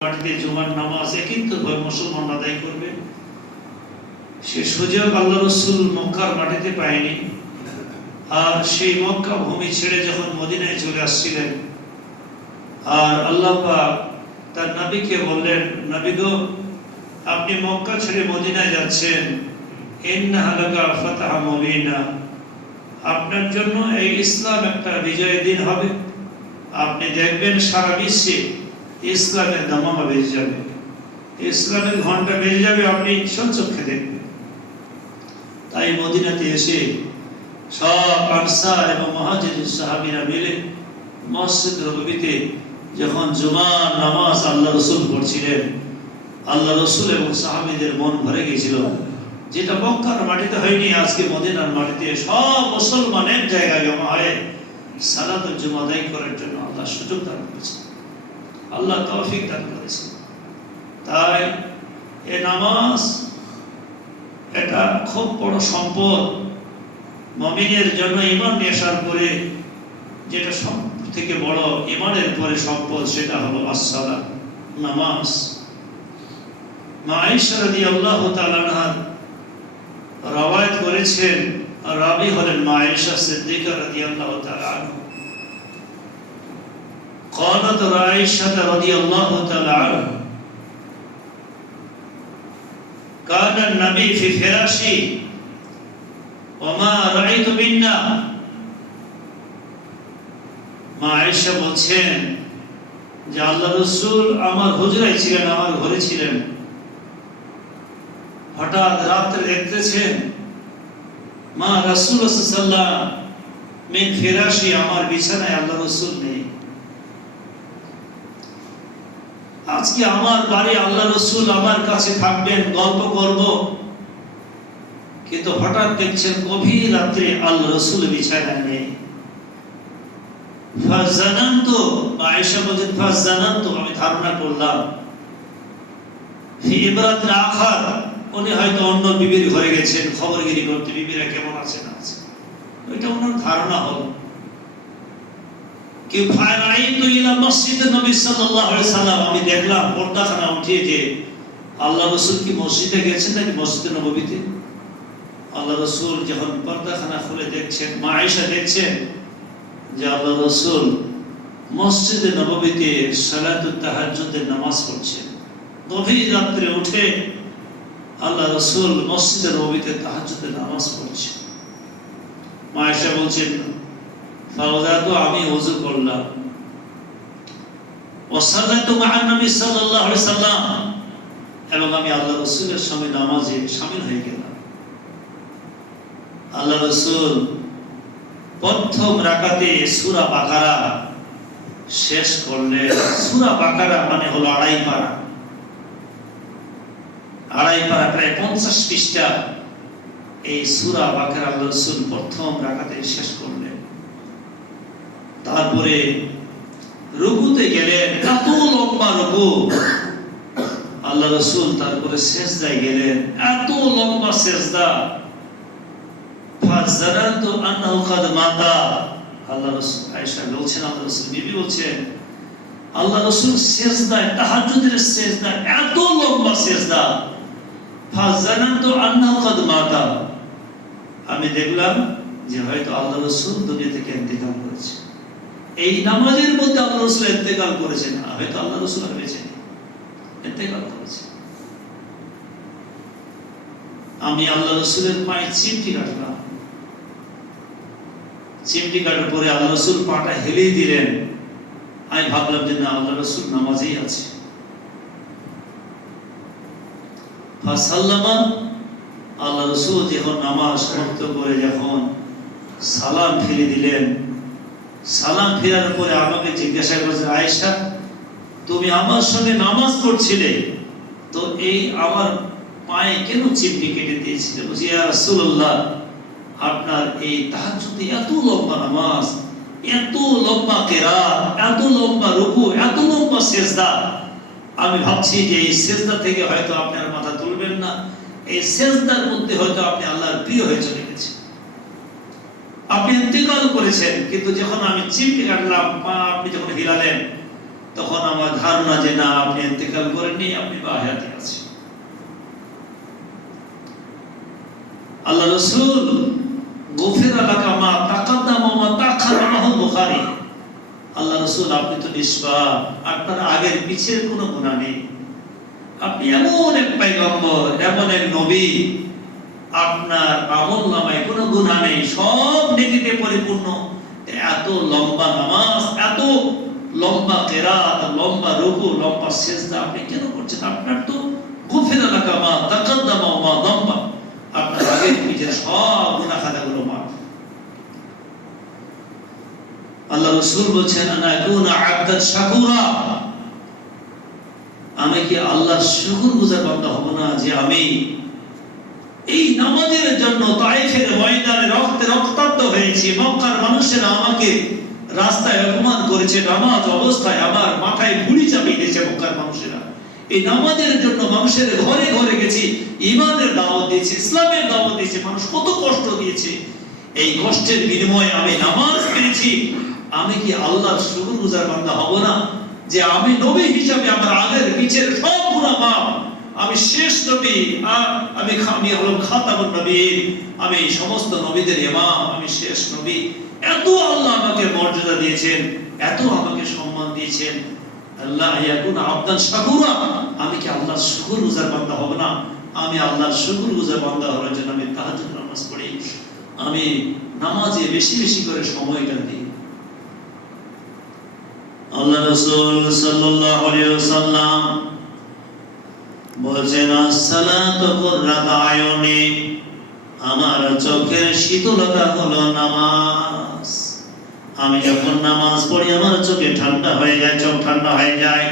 মাটিতে জুমার নামাজ একান্তভাবে মুসলমান আদায় করবে, সে সুযোগ আল্লাহ রাসূল মক্কার মাটিতে পায়নি। আর সেই মক্কা ভূমি ছেড়ে যখন মদিনায় চলে আসছিলেন, আর আল্লাহ পাক তার নবীকে বললেন, নবী গো, আপনি মক্কা ছেড়ে মদিনায় যাচ্ছেন, ইন্নাহা লাকা ফাতহু মুবিনা, আপনার জন্য এই ইসলাম একটা বিজয়ের দিন হবে। আপনি দেখবেন সারা বিশ্বে ইসলামের দামামা বেজে যাবে, ইসলামের ঘন্টা বেজে যাবে, আপনি সচক্ষে দেখবেন। তাই মদিনাতে এসে সব আনসার এবং মুহাজির সাহাবীরা মিলে মসজিদ নববীতে যখন জুমার নামাজ আল্লাহ রাসূল পড়ছিলেন, আল্লাহ রাসূল এবং সাহাবীদের মন ভরে গিয়েছিল, যেটা মক্কার মাটিতে হয়নি। আজকে মদিনার মাটিতে সব মুসলমান এক জায়গায় জমা হয়ে সালাতুল জুমা আদায় করার জন্য আল্লাহ সুযোগ দান করেছেন, আল্লাহ তৌফিক দান করেছেন। তাই এই নামাজ এটা খুব বড় সম্পদ মুমিনের জন্য। ঈমান নিয়ে আসার পরে যেটা সব থেকে বড় ঈমানের পরে সম্পদ, সেটা হলো as-সালাত, নামাজ। মা আয়েশা রাদিয়াল্লাহু তাআলা আনহা রওয়ায়াত করেছেন, রাবী হলেন মা আয়েশা সিদ্দিকা রাদিয়াল্লাহু তাআলা আনহা। قالت عائشة رضي الله تعالى عنها كان النبي في فراشي وما رأيت منا। মা আয়েশা বলছেন যে আল্লাহ রাসূল আমার হুজরায় ছিলেন, আমার ঘরে ছিলেন। হঠাৎ রাতে দেখতেছেন মা রাসূলুল্লাহ সাল্লাল্লাহু আলাইহি ওয়াসাল্লাম মিন ফিরাশি, আমার বিছানায় আল্লাহ রাসূল নেই। আজকে আমার বাড়ি আল্লাহ রাসূল আমার কাছে থাকবেন, গল্প করব, কিন্তু হঠাৎ দেখছেন গভীর রাতে আল্লাহ রাসূল বিছানায় নেই। ফাজানান্তু, আয়েশা বলেন ফাজানান্তু, আমি ধারণা করলাম ফি ইবরাতিন আখার, উনি হয়তো অন্য বিবির ঘরে গেছেন খবরগিরি করতে, বিবিরা কেমন আছে না আছে, ওইটা ওনার ধারণা হলো। কি ফারাইতু ইলা মসজিদে নবী সাল্লাল্লাহু আলাইহি সাল্লাম, আমি দেখলাম পর্দাখানা উঠিয়ে যে আল্লাহ রাসূল কি মসজিদে গেছেন নাকি মসজিদে নববীতে। আল্লাহ রাসূল যখন পর্দাখানা খুলে দেখছেন, মা আয়েশা দেখছেন যে আল্লাহ রাসূল মসজিদে নববীতে সালাতুত তাহাজ্জুদের নামাজ পড়ছেন। গভীর রাতে উঠে আল্লাহ রাসূল মসজিদে নববীতে তাহাজ্জুদের নামাজ পড়ছেন। মা আয়েশা বলছেন ফাওয়াদাতু, আমি ওযু করলাম, ওয়াসাল্লাতু মা'আন নবী সাল্লাল্লাহু আলাইহি সাল্লাম, এবং আমি আল্লাহ রাসূলের সঙ্গে নামাজে শামিল হয়ে গেলাম। আল্লাহ রাসূল প্রথম রাকাতে সূরা বাকারা শেষ করলেন। সূরা বাকারা মানে হলো আড়াই পারা, প্রায় 50 পৃষ্ঠা। এই সূরা বাকারা আল্লাহ রাসূল প্রথম রাকাতে শেষ করলেন। তারপরে রুকুতে গেলেন, এত লম্বা রুকু আল্লাহ রাসূল। তারপরে সিজদায় গেলেন, এত লম্বা সিজদা। ফাজারাতু আন্নাহু কাদ মাতা, আল্লাহ রাসূল আয়েশা বলছেন, আল্লাহ রাসূল বিবি বলছেন, আল্লাহ রাসূল সিজদায়, তাহাজ্জুদের সিজদায় এত লম্বা সিজদা। ফাজারাতু আন্নাহু কাদ মাতা, আমি দেখলাম যে হয়তো আল্লাহ রাসূল দুনিয়া থেকে ইন্তেকাল করেছে। এই নামাজের মধ্যে আল্লাহ রাসূল ইন্তেকাল করেছেন, হয়তো আল্লাহ রাসূল আর বেঁচে নেই, ইন্তেকাল করেছেন। আমি আল্লাহ রাসূলের পায়ে চিমটি কাটলাম। চিমটি কাটার পরে আল্লাহ রাসূল পাটা হেলিয়ে দিলেন। আমি ভাবলাম যে না, আল্লাহ রাসূল নামাজেই আছে। ফাসাল্লামা, আল্লাহ রাসূল যখন নামাজ সমাপ্ত করে যখন সালাম ফিরে দিলেন, সালাম ফেরার পরে আমাকে জিজ্ঞাসা করেছেন, আয়েশা তুমি আমার সঙ্গে নামাজ পড়ছিলে, তো এই আমার পায়ে কেন চিমটি কেটে দিয়েছিলে? বলছি, ইয়া রাসূলুল্লাহ, আপনার এই তাহাজ্জুদে এত লম্বা নামাজ, এত লম্বা কিরাত, এত লম্বা রুকু, এত লম্বা সিজদা, আমি ভাবছি যে এই সিজদা থেকে হয়তো আপনার মাথা তুলবেন না, এই সিজদার মধ্যে হয়তো আপনি আল্লাহর প্রিয় হয়ে চলে গেছেন, আপনি ইন্তেকাল করেছেন। কিন্তু যখন আমি চিমটি কাটলাম, পা আপনি যখন হিলালেন, তখন আমার ধারণা যে না, আপনি ইন্তেকাল করেননি, আপনি বাহায়াতে আছেন। আল্লাহ রাসূল গফিরা লাকা মা তাকাদ্দামা ওয়া মা তাআখারা, রাওয়াহু বুখারী। আল্লাহ রাসূল, আপনি তো নিষ্পাপ, আপনার আগের পিছের কোনো গুনাহ নেই, আপনি এমন এক পয়গম্বর, এমন এক নবী, আপনার আমলনামায় কোনো গুনাহ নেই, সব নেকিতে পরিপূর্ণ। এত লম্বা নামাজ, এত লম্বা কিরাত, লম্বা রুকু, লম্বা সিজদা আপনি কেন করছেন? আপনার তো গফিরা লাকা মা তাকাদ্দামা ওয়া মা দাম্মা, আপনার আগের পিছের সব গুনাহ খাতাগুলো মাফ। আল্লাহ রাসূল বলেন, আনা কুনা আবদান শাকুরা, আমি কি আল্লাহর শুকরগুজার বান্দা হব না যে আমি এই নামাজের জন্য তায়েফের ময়দানে রক্তে রক্তাক্ত হয়েছি, মক্কার মানুষেরা আমাকে রাস্তায় অপমান করেছে, নামাজ অবস্থায় আমার মাথায় ভুঁড়ি চাপিয়ে দিয়েছে মক্কার মানুষেরা। এই নামাজের জন্য মানুষের ঘরে ঘরে গেছি, ঈমানের দাওয়াত দিয়েছি, ইসলামের দাওয়াত দিয়েছি, মানুষ কত কষ্ট দিয়েছে, এই কষ্টের বিনিময়ে আমি নামাজ পেয়েছি। আমি কি আল্লাহর শুকরগুজার বান্দা হব না যে আমি নবী হিসাবে আমার আগের পিছের সব গুনাহ মাফ, আমি শেষ নবী, আমি হলাম খাতামুন নবীন, আমি সমস্ত নবীদের ইমাম, আমি শেষ নবী। এত আল্লাহ আমাকে মর্যাদা দিয়েছেন, এত আমাকে সম্মান দিয়েছেন। আল্লাহ ইয়াকুন আবদান শাকুরা, আমি কি আল্লাহর শুকরগুজার বান্দা হব না? আমি আল্লাহর শুকরগুজার বান্দা হওয়ার জন্য আমি তাহাজ্জুদ নামাজ পড়ি, আমি নামাজে বেশি বেশি করে সময়টা দিই। আল্লাহ রাসূল সাল্লাল্লাহু আলাইহি ওয়াসাল্লাম বলেন, as-সালাতু কুররাতু আয়ুনি, আমার চোখের শীতলতা হলো নামাজ। আমি যখন নামাজ পড়ি আমার চোখে ঠান্ডা হয়ে যায়, চোখ ঠান্ডা হয়ে যায়।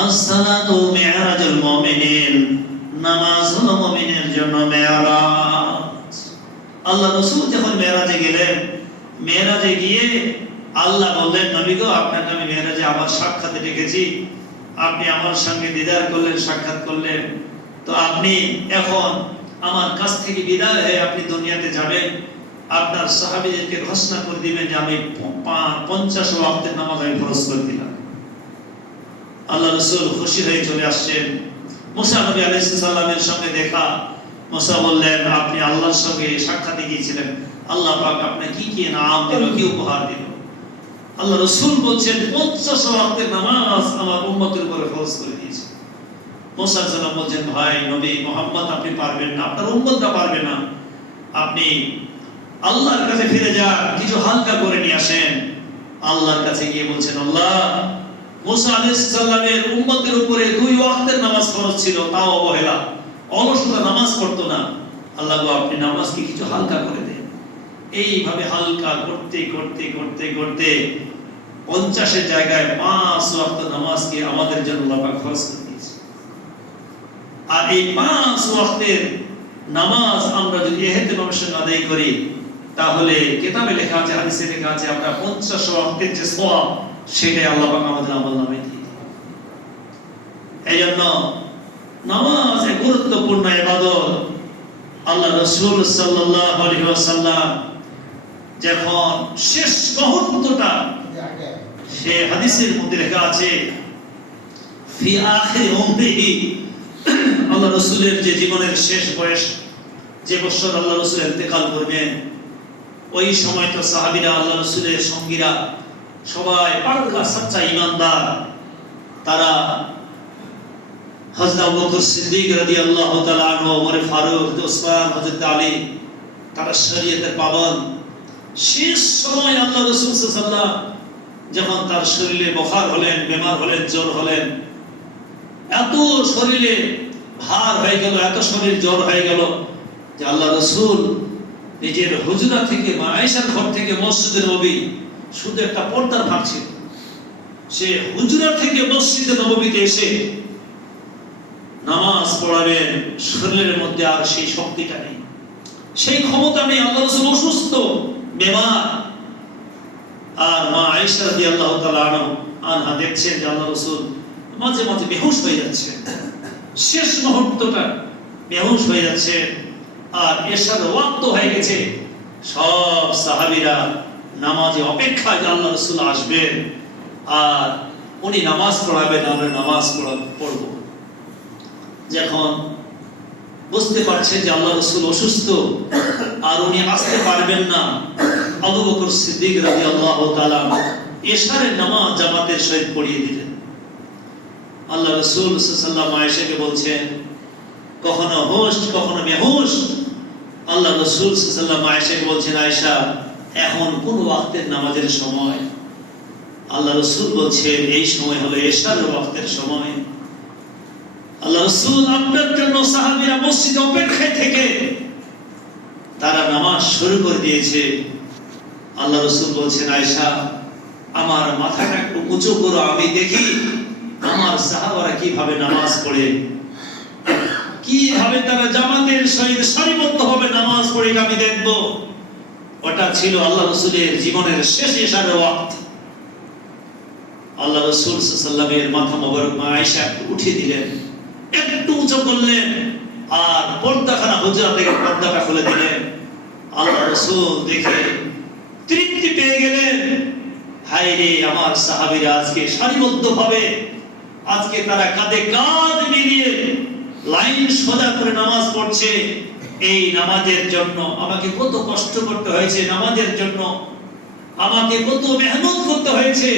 as-সালাতু মি'রাজুল মুমিনিন, নামাজ হলো মুমিনের জন্য মেরাজ। আল্লাহ রাসূল যখন মেরাজে গেলেন, মেরাজে গিয়ে আল্লাহ বললেন, নবী গো, আপনাকে আমি মেরাজে আবার সাক্ষাতে ডেকেছি, আপনি আমার সঙ্গে দিদার করলেন, সাক্ষাৎ করলেন, তো আপনি এখন আমার কাছ থেকে বিদায় হয়ে আপনি দুনিয়াতে যাবেন, আপনার সাহাবীদেরকে ঘোষণা করে দিবেন যে আমি 50 ওয়াক্তের নামাজ আমি ফরজ করে দিলাম। আল্লাহ রাসূল খুশি হয়ে চলে আসছেন। মুসা নবী আলাইহিস সালামের সঙ্গে দেখা, মুসা বললেন, আপনি আল্লাহর সঙ্গে সাক্ষাতে গিয়েছিলেন, আল্লাহ পাক আপনাকে কি কি ইনাম দিল, কি উপহার দিল? আল্লাহ রাসূল বলছেন, 50 ওয়াক্তের নামাজ আমার উম্মতের উপরে ফরজ করে দিয়েছে। মুসা সালাম বলছেন, ভাই নবী মুহাম্মদ, আপনি পারবেন না, আপনার উম্মতরা পারবে না, আপনি আল্লাহর কাছে ফিরে যান, কিছু হালকা করে নিয়ে আসেন। আল্লাহর কাছে গিয়ে বলছেন, আল্লাহ, মুসা আলাইহিস সালামের উম্মতের উপরে 2 ওয়াক্তের নামাজ ফরজ ছিল, তাও অবহেলা, অলসতা, নামাজ পড়তো না। আল্লাহ গো, আপনি নামাজকে কিছু হালকা করে দেন। এইভাবে হালকা করতে করতে করতে করতে 50 এর জায়গায় 5 ওয়াক্ত নামাজকে আমাদের জন্য আল্লাহ পাক ফরজ করে দিয়েছে। আর এই 5 ওয়াক্তের নামাজ আমরা যদি ইহতিমামের সঙ্গে আদায় করি, তাহলে কিতাবে লেখা আছে, হাদিসে লেখা আছে, আমরা 50 ওয়াক্তের যে সওয়াব, সেটাই আল্লাহ পাক আমাদের আমলনামায় দিয়ে দেন। এইজন্য নামাজ এক গুরুত্বপূর্ণ ইবাদত। আল্লাহ রাসূল সাল্লাল্লাহু আলাইহি ওয়াসাল্লাম যখন শেষ মুহূর্তটা, সে হাদিসের মধ্যে লেখা আছে, ফি আখির উমরিহি, আল্লাহ রাসূলের যে জীবনের শেষ বয়স, যে বছর আল্লাহ রাসূল ইন্তেকাল করবেন, ওই সময় তো সাহাবীরা, আল্লাহ রাসূলের সঙ্গীরা সবাই পাক্কা সচ্চা ঈমানদার। তারা হযরত আবু বকর সিদ্দিক রাদিয়াল্লাহু তাআলা আনহু, ওমর ফারুক, ওসমান, হযরত আলী, তারা শরীয়তের পাবন্দ। শেষ সময় আল্লাহ রাসূল সাল্লাল্লাহু আলাইহি ওয়াসাল্লাম যখন তার শরীরে বুখার হলেন, বেমার হলেন, জ্বর হলেন, এত শরীরে ভার হয়ে গেল, এত শরীর জ্বর হয়ে গেল যে আল্লাহ রাসূল নিজের হুজরা থেকে, মা আয়েশার ঘর থেকে মসজিদে নববী শুধু একটা পর্দার ভাগ ছিল, সে হুজরা থেকে মসজিদে নববীতে এসে নামাজ পড়াবেন, শরীরের মধ্যে আর সেই শক্তিটা নেই, সেই ক্ষমতা নেই। আল্লাহ রাসূল অসুস্থ, বেমার। আর মা আয়েশা রাদিয়াল্লাহু তাআলা আনহা দেখছেন যে আল্লাহ রাসূল মাঝে মাঝে বেহুশ হয়ে যাচ্ছে, শেষ মুহূর্তটা বেহুশ হয়ে যাচ্ছে, আর এশার ওয়াক্ত হয়ে গেছে। সব সাহাবীরা নামাজে অপেক্ষায় যে আল্লাহ রাসূল আসবেন। আর উনি নামাজ পড়াবেন, আমরা নামাজ পড়ব। যখন বুঝতে পারছে যে আল্লাহ রাসূল অসুস্থ আর উনি আসতে পারবেন না, আবু বকর সিদ্দিক রাদিয়াল্লাহু তাআলা এশারের নামাজ জামাতের সহিত পড়িয়ে দিলেন। আল্লাহ রাসূল সাল্লাল্লাহু আলাইহি ওয়াসাল্লাম আয়েশাকে বলছেন, কখনো হুঁশ কখনো বেহুশ। আল্লাহ রাসূল সাল্লাল্লাহু আলাইহি ওয়াসাল্লাম আয়েশাকে বলছেন, আয়েশা এখন কোন ওয়াক্তের নামাজের সময়? আল্লাহ রাসূল বলছেন, এই সময় হলো এশারের ওয়াক্তের সময়। আল্লাহ রাসূল আপনার জন্য সাহাবীরা মসজিদে অপেক্ষায় থেকে তারা নামাজ শুরু করে দিয়েছে। আল্লাহ রাসূল বলছেন, আয়েশা আমার মাথাটা একটু উঁচু করো, আমি দেখি আমার সাহাবারা কিভাবে নামাজ পড়ে, কিভাবে তারা জামাতের সহিত সারিবদ্ধভাবে নামাজ পড়ে, আমি দেখব। ওটা ছিল আল্লাহ রাসূলের জীবনের শেষ এশারের ওয়াক্ত। আল্লাহ রাসূল সাল্লাল্লাহু আলাইহি ওয়াসাল্লামের মাথা মোবারক মা আয়েশা একটু উঠিয়ে দিলেন, একটু উঁচু করলেন, আর পর্দাখানা হুজরা থেকে পর্দাটা খুলে দিলেন। আল্লাহ রাসূল দেখে তৃপ্তি পেয়ে গেলেন, হায় রে আমার সাহাবীরা আজকে সারিবদ্ধভাবে, আজকে তারা কাঁধে কাঁধ মিলিয়ে লাইন সোজা করে নামাজ পড়ছে। এই নামাজের জন্য আমাকে কত কষ্ট করতে হয়েছে, নামাজের জন্য আমাকে কত মেহনত করতে হয়েছে।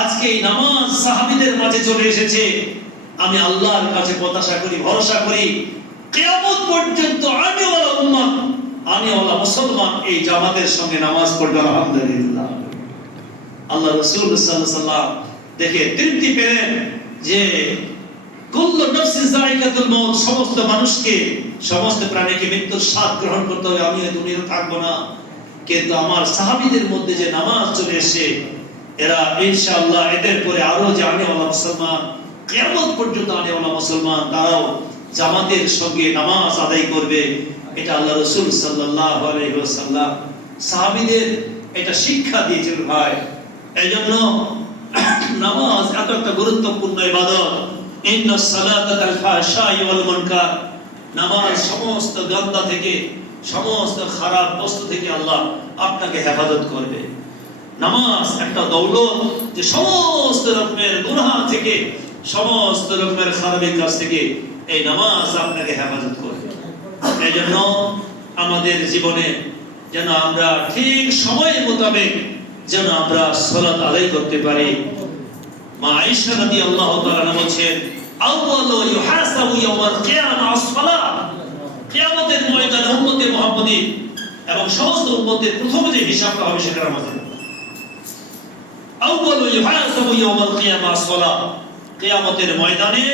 আজকে এই নামাজ সাহাবীদের মাঝে চলে এসেছে। আমি আল্লাহর কাছে প্রত্যাশা করি, ভরসা করি, কিয়ামত পর্যন্ত আনেওয়ালা উম্মত, আনেওয়ালা মুসলমান এই জামাতের সঙ্গে নামাজ পড়বে, আলহামদুলিল্লাহ। আল্লাহ রাসূল সাল্লাল্লাহু আলাইহি ওয়াসাল্লাম দেখে তৃপ্তি পেলেন যে কুল্লু নাফসিন যায়িকাতুল মাউত, সমস্ত মানুষকে, সমস্ত প্রাণীকে মৃত্যুর স্বাদ গ্রহণ করতে হবে, আমি এই দুনিয়াতে থাকবো না। কিন্তু আমার সাহাবীদের মধ্যে যে নামাজ চলে এসেছে, এরা ইনশাআল্লাহ এদের পরে আরো যে আনেওয়ালা মুসলমান, কিয়ামত পর্যন্ত আনেওয়ালা মুসলমান, তারাও জামাতের সঙ্গে নামাজ আদায় করবে। এটা আল্লাহ রাসূল সাল্লাল্লাহু আলাইহি ওয়াসাল্লাম সাহাবীদের এটা শিক্ষা দিয়েছেন ভাই। এইজন্য নামাজ এত একটা গুরুত্বপূর্ণ ইবাদত। ইন্নাস সালাতা তানহা আনিল ফাহশাই ওয়াল মুনকার, নামাজ সমস্ত গন্ধ থেকে, সমস্ত খারাপ বস্তু থেকে আল্লাহ আপনাকে হেফাজত করবে। নামাজ একটা দৌলত, যে সমস্ত রকমের গুনাহ থেকে, সমস্ত রকমের খারাপের কাছ থেকে এই নামাজ আপনাকে হেফাজত করবে। এইজন্য আমাদের জীবনে যেন আমরা ঠিক সময় মোতাবেক যেন আমরা সালাত আদায় করতে পারি। মা আয়েশা রাদিয়াল্লাহু তাআলা বলেন, আউয়ালু ইউহাসাবু ইয়াওমাল কিয়ামা আস-সালাত, কিয়ামতের ময়দানে উম্মতে মুহাম্মদী এবং সমস্ত উম্মতের প্রথম যে হিসাবটা হবে সেটা নামাজের। আউয়ালু ইউহাসাবু ইয়াওমাল কিয়ামা আস-সালাত, কিয়ামতের ময়দানে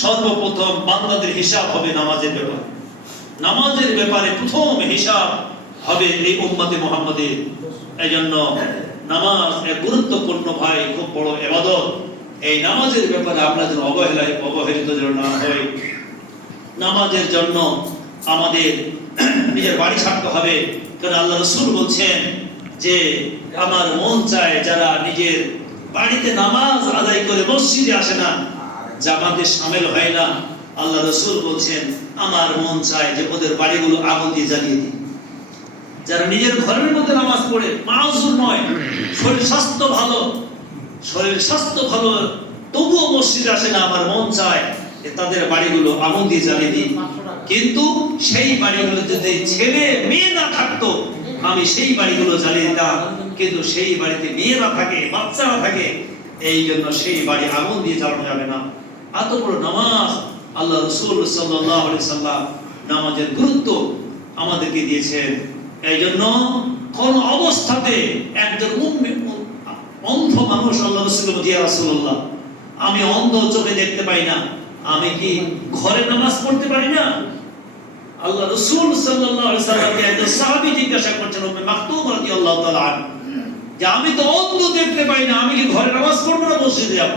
সর্বপ্রথম বান্দাদের হিসাব হবে নামাজের ব্যাপারে। নামাজের ব্যাপারে প্রথম হিসাব হবে এই উম্মতে মুহাম্মদীর। এইজন্য নামাজ এক গুরুত্বপূর্ণ ভাই, খুব বড় ইবাদত। এই নামাজের ব্যাপারে আমরা যেন অবহেলিত যেন না হই। নামাজের জন্য আমাদের নিজের বাড়ি ছাড়তে হবে। কারণ আল্লাহ রাসূল বলছেন যে আমার মন চায় যারা নিজের বাড়িতে নামাজ আদায় করে মসজিদে আসে না, জামাতে শামিল হয় না, আল্লাহ রাসূল বলছেন আমার মন চায় যে ওদের বাড়িগুলো আগুন দিয়ে জ্বালিয়ে দিই। যারা নিজের ঘরের মধ্যে নামাজ পড়ে, মাউজুর নয়, শরীর স্বাস্থ্য ভালো, তবুও মসজিদে আসে না, আমার মন চায় যে তাদের বাড়িগুলো আগুন দিয়ে জ্বালিয়ে দিই। কিন্তু সেই বাড়িগুলো যদি ছেলে মেয়ে না থাকতো, আমি সেই বাড়িগুলো জ্বালিয়ে দিতাম। কিন্তু সেই বাড়িতে মেয়েরা থাকে, বাচ্চারা থাকে, এই জন্য সেই বাড়ি আগুন দিয়ে জ্বালানো যাবে না। এত বড় নামাজ আল্লাহ রাসূল সাল্লাল্লাহু আলাইহি সাল্লাম নামাজের গুরুত্ব আমাদেরকে দিয়েছেন। এই জন্য কোন অবস্থাতে একজন অন্ধ মানুষ আল্লাহ রাসূল বলেন, ইয়া রাসূলুল্লাহ আমি অন্ধ, চোখে দেখতে পাই না, আমি কি ঘরে নামাজ পড়তে পারি না? আল্লাহ রাসূল সাল্লাল্লাহু আলাইহি সাল্লামকে একজন সাহাবী জিজ্ঞাসা করছেন, উম্মে মাকতুম রাদিয়াল্লাহু তাআলা আনহা, যে আমি তো অন্ধ, দেখতে পাই না, আমি কি ঘরে নামাজ পড়ব না মসজিদে যাব?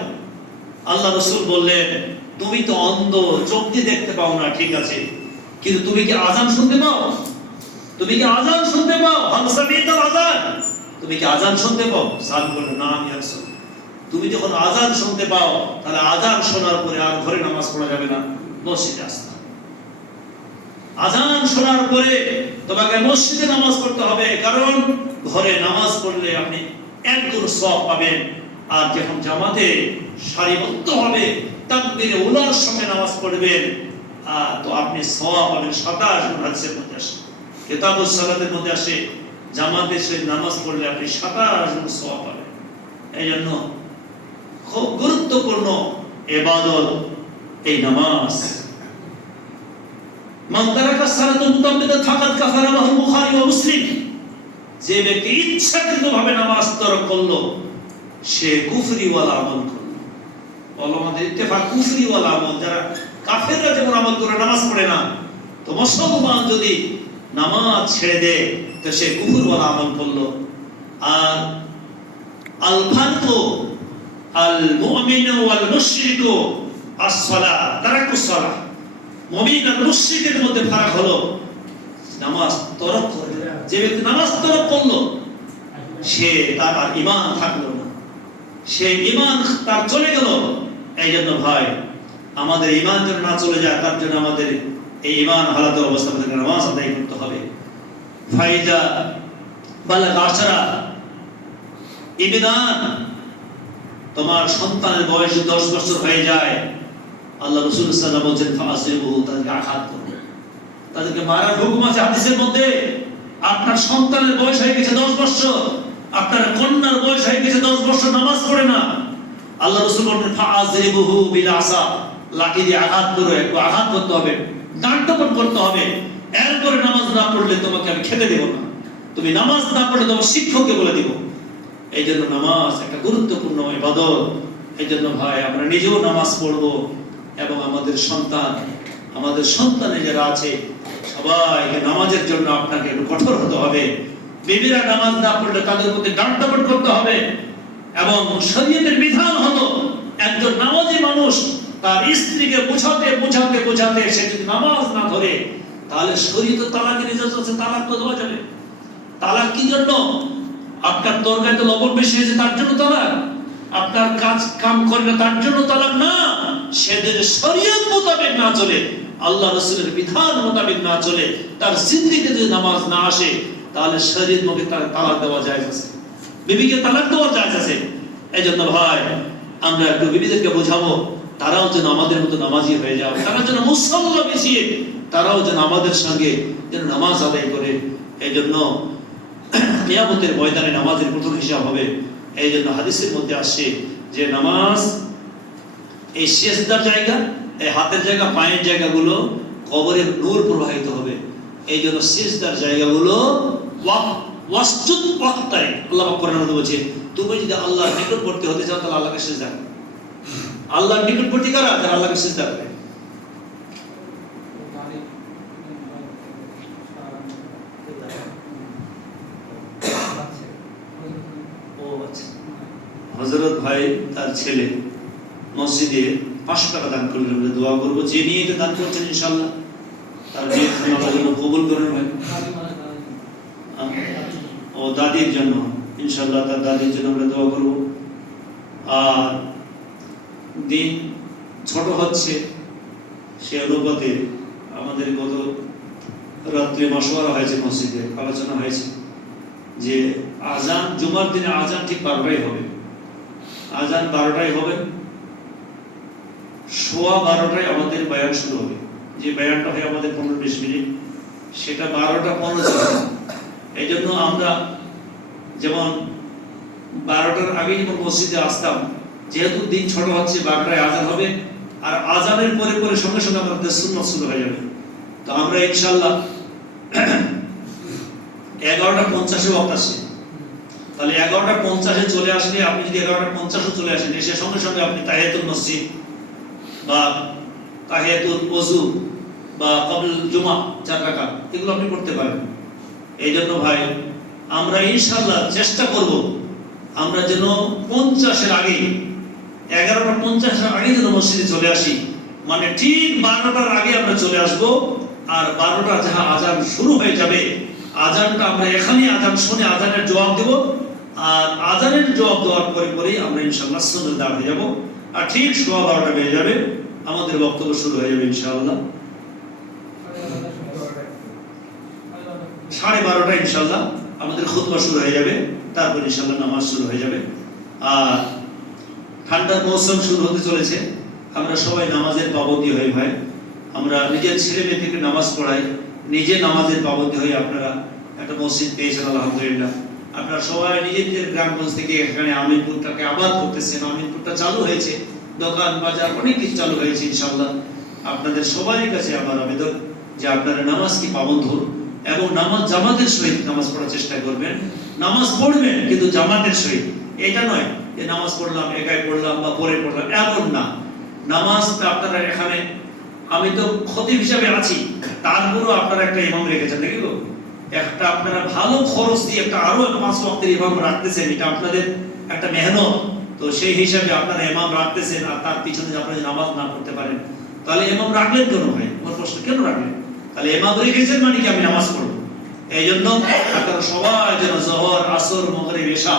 আল্লাহ রাসূল বললেন, তুমি তো অন্ধ, চোখ দিয়ে দেখতে পাও না, ঠিক আছে, কিন্তু তুমি কি আযান শুনতে পাও? তুমি কি আযান শুনতে পাও? হাল সামিতাল আযান, তুমি কি আযান শুনতে পাও? সাহাবী বললেন, না ইয়া রাসূল। তুমি যখন আযান শুনতে পাও, তাহলে আযান শোনার পরে আর ঘরে নামাজ পড়া যাবে না, মসজিদে আসতে হবে। আযান শোনার পরে তোমাকে মসজিদে নামাজ পড়তে হবে, কারণ ঘরে নামাজ পড়লে আপনি এক গুণ সওয়াব পাবেন, আর যখন জামাতে সারিবদ্ধভাবে তাকবীরে উলার সঙ্গে নামাজ পড়বেন তো আপনি সওয়াব পাবেন। 27 গুণ হাদিসের মধ্যে আসে, কিতাবুস সালাতের মধ্যে আসে, জামাতের সহিত নামাজ পড়লে আপনি 27 গুণ সওয়াব পাবেন। এই জন্য খুব গুরুত্বপূর্ণ ইবাদত এই নামাজ। মান তারাকা সালাতাল মুতাব্বিদা ফাকাদ কাফারা, রাওয়াহুল বুখারী ওয়া মুসলিম। যে ব্যক্তি ইচ্ছাকৃতভাবে নামাজ তরক করলো সে কুফরিওয়ালা আমল করলো। ওলামাদের ইত্তেফাক কুফরিওয়ালা আমল, যারা কাফেররা যেমন আমল করে নামাজ পড়ে না, তো মুসলমান যদি নামাজ ছেড়ে দেয় তো সে কুফরওয়ালা আমল করলো। আর আল ফারকু আল মুমিন ওয়াল মুশরিক আস-সালাহ তারাকুস সালাহ। মুমিন আর মুশরিকের মধ্যে ফারাক হলো নামাজ তরক করে। যে ব্যক্তি নামাজ তরক করলো সে তার আর ঈমান থাকলো না, সে ঈমান তার চলে গেল। এই জন্য ভাই আমাদের ঈমান যেন না চলে যায়, তার জন্য আমাদের এই ঈমান হালাতে অবস্থা থেকে নামাজ আদায় করতে হবে। ফাইদা বালাগা আশরা ইবনান, তোমার সন্তানের বয়স 10 বছর হয়ে যায়, আল্লাহ রাসূল সাল্লাল্লাহু আলাইহি ওয়াসাল্লাম বলেন ফাসিবুহু, তাদেরকে আঘাত করো, তাদেরকে মারার হুকুম আছে হাদিসের মধ্যে। আপনার সন্তানের বয়স হয়ে গেছে 10 বছর, আপনার কন্যার বয়স হয়ে গেছে 10 বছর, নামাজ পড়ে না, আল্লাহ রাসূল বলেন ফাসিবুহু বিল আসা, লাঠি দিয়ে আঘাত করো, একটু আঘাত করতে হবে, দণ্ডপট করতে হবে। এরপরে নামাজ না পড়লে তোমাকে আমি খেতে দেব না, তুমি নামাজ না পড়লে তোমার শিক্ষককে বলে দিব। এই জন্য নামাজ একটা গুরুত্বপূর্ণ ইবাদত। এই জন্য ভাই আমরা নিজেও নামাজ পড়বো এবং আমাদের সন্তানে যারা আছে সবাইকে নামাজের জন্য আপনাকে একটু কঠোর হতে হবে। বিবিরা নামাজ না পড়লে তাদের মধ্যে দণ্ডপট করতে হবে। এবং শরীয়তের বিধান হলো একজন নামাজি মানুষ তার স্ত্রীকে বোঝাতে সে যদি নামাজ না ধরে তাহলে শরীয়ত তালাকের ইজাজত আছে, তালাক তো দেওয়া যাবে। তালাক কি জন্য? আপনার তরকারিতে লবণ বেশি হয়েছে তার জন্য তালাক, আপনার কাম করে না তার জন্য তালাক না। সে যদি শরীয়ত মোতাবেক না চলে, আল্লাহ রাসূলের বিধান মোতাবেক না চলে, তার জিন্দেগিতে যদি নামাজ না আসে তাহলে শরীয়ত মোতাবেক তার তালাক দেওয়া জায়েজ আছে, বিবিকে তালাক দেওয়া জায়েজ আছে। এই জন্য ভাই আমরা একটু বিবিদেরকে বোঝাবো, তারাও যেন আমাদের মতো নামাজি হয়ে যায়, তারা যেন মুসল্লা বেশি, তারাও যেন আমাদের সঙ্গে যেন নামাজ আদায় করে। এই জন্য কিয়ামতের ময়দানে নামাজের কঠোর হিসাব হবে। এই জন্য হাদিসের মধ্যে আসছে যে নামাজ এই সিজদার জায়গা, এই হাতের জায়গা, পায়ের জায়গাগুলো কবরের নূর প্রবাহিত হবে। এই জন্য সিজদার জায়গাগুলো ওয়াসজুদ ওয়াক্তাই, আল্লাহ পাক কোরআনে বলেছে তুমি যদি আল্লাহর নিকটবর্তী হতে চাও তাহলে আল্লাহকে সিজদা করো। আল্লাহর নিকটবর্তী কারা? যারা আল্লাহকে সিজদা করে। হযরত ভাই তার ছেলে মসজিদে 500 টাকা দান করলেন, বলে দোয়া করব, যে নিয়ে এটা দান করছেন ইনশাআল্লাহ তার নিয়ত আল্লাহ যেন কবুল করেন। ভাই ও দাদির জন্য ইনশাআল্লাহ, তার দাদির জন্য আমরা দোয়া করব। আর দিন ছোট হচ্ছে সে অনুপাতে আমাদের গত রাত্রে মাশওয়ারা হয়েছে, মসজিদে আলোচনা হয়েছে যে আজান জুমার দিনে আজান ঠিক 12টায় হবে, আজান 12টায় হবে, সোয়া 12টায় আমাদের বয়ান শুরু হবে। যে বয়ানটা হয় আমাদের 15-20 মিনিট, সেটা 12টা 15 চলে। এই জন্য আমরা যেমন 12টার আগে যখন মসজিদে আসতাম, যেহেতু দিন ছোট হচ্ছে 12টায় আজান হবে, আর আজানের পরে সঙ্গে সঙ্গে আমাদের সুন্নাত শুরু হয়ে যাবে। তো আমরা ইনশাআল্লাহ 11:50 ওয়াক্ত আসে, তাহলে 11:50 চলে আসলে আপনি যদি 11:50 চলে আসেন, এসে সঙ্গে সঙ্গে আপনি তাহিয়াতুল মসজিদ বা তাহিয়াতুল ওযু বা ক্বাবল জুমা 4 রাকাত এগুলো আপনি করতে পারেন। এই জন্য ভাই আমরা ইনশাআল্লাহ চেষ্টা করব আমরা যেন 50-এর আগে 11:50 আগে যেন মসজিদে চলে আসি, মানে ঠিক 12টার আগে আমরা চলে আসব। আর 12টা যাহা আজান শুরু হয়ে যাবে, আজানটা আমরা এখানে আজান শুনে আজানের জবাব দেব, আর আজানের জবাব দেওয়ার পরেই আমরা ইনশাআল্লাহ সুন্নাত দাঁড় হয়ে যাব। আর ঠিক সোয়া 12টা বেজে যাবে, আমাদের বক্তব্য শুরু হয়ে যাবে ইনশাআল্লাহ 12:30 ইনশাআল্লাহ আমাদের খুতবা শুরু হয়ে যাবে, তারপর ইনশাআল্লাহ নামাজ শুরু হয়ে যাবে। আর ঠান্ডার মৌসুম শুরু হতে চলেছে, আমরা সবাই নামাজের পাবন্দী হই ভাই। আমরা নিজের ছেলে মেয়ে থেকে নামাজ পড়াই, নিজে নামাজের পাবন্দী হই। আপনারা একটা মসজিদ পেয়েছেন আলহামদুলিল্লাহ। আপনারা সবাই নিজের নিজের গ্রামগঞ্জ থেকে এখানে আমিনপুরটাকে আবাদ করতেছেন। আমিনপুরটা চালু হয়েছে, দোকান বাজার অনেক কিছু চালু হয়েছে ইনশাআল্লাহ। আপনাদের সবার কাছে আমার আবেদন যে আপনারা নামাজ কি পাবন্ধ এবং নামাজ জামাতের সহিত নামাজ পড়ার চেষ্টা করবেন। নামাজ পড়বেন কিন্তু জামাতের সহিত। এটা নয় যে নামাজ পড়লাম একাই পড়লাম বা পরে পড়লাম, এমন না। নামাজটা আপনারা এখানে, আমি তো খতিব হিসাবে আছি, তারপরও আপনারা একটা ইমাম রেখেছেন নাকি গো? একটা আপনারা ভালো খরচ দিয়ে একটা আরো 5 ওয়াক্তের ইমাম রাখতেছেন, এটা আপনাদের একটা মেহনত। তো সেই হিসাবে আপনারা ইমাম রাখতেছেন, আর তার পিছনে যে আপনারা নামাজ না পড়তে পারেন, তাহলে ইমাম রাখলেন কেন ভাই? আমার প্রশ্ন, কেন রাখলেন? তাহলে ইমাম রেখেছেন মানে কি আমি নামাজ পড়বো? এই জন্য আপনারা সবাই যেন জোহর আসর মাগরিব এশা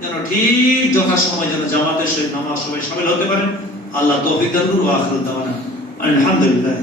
যেন ঠিক যথাসময় যেন জামাতের সহিত নামাজ সবাই শামিল হতে পারেন। আল্লাহ তৌফিক দান করুন। ওয়া আখিরু দাওয়ানা আলহামদুলিল্লাহ।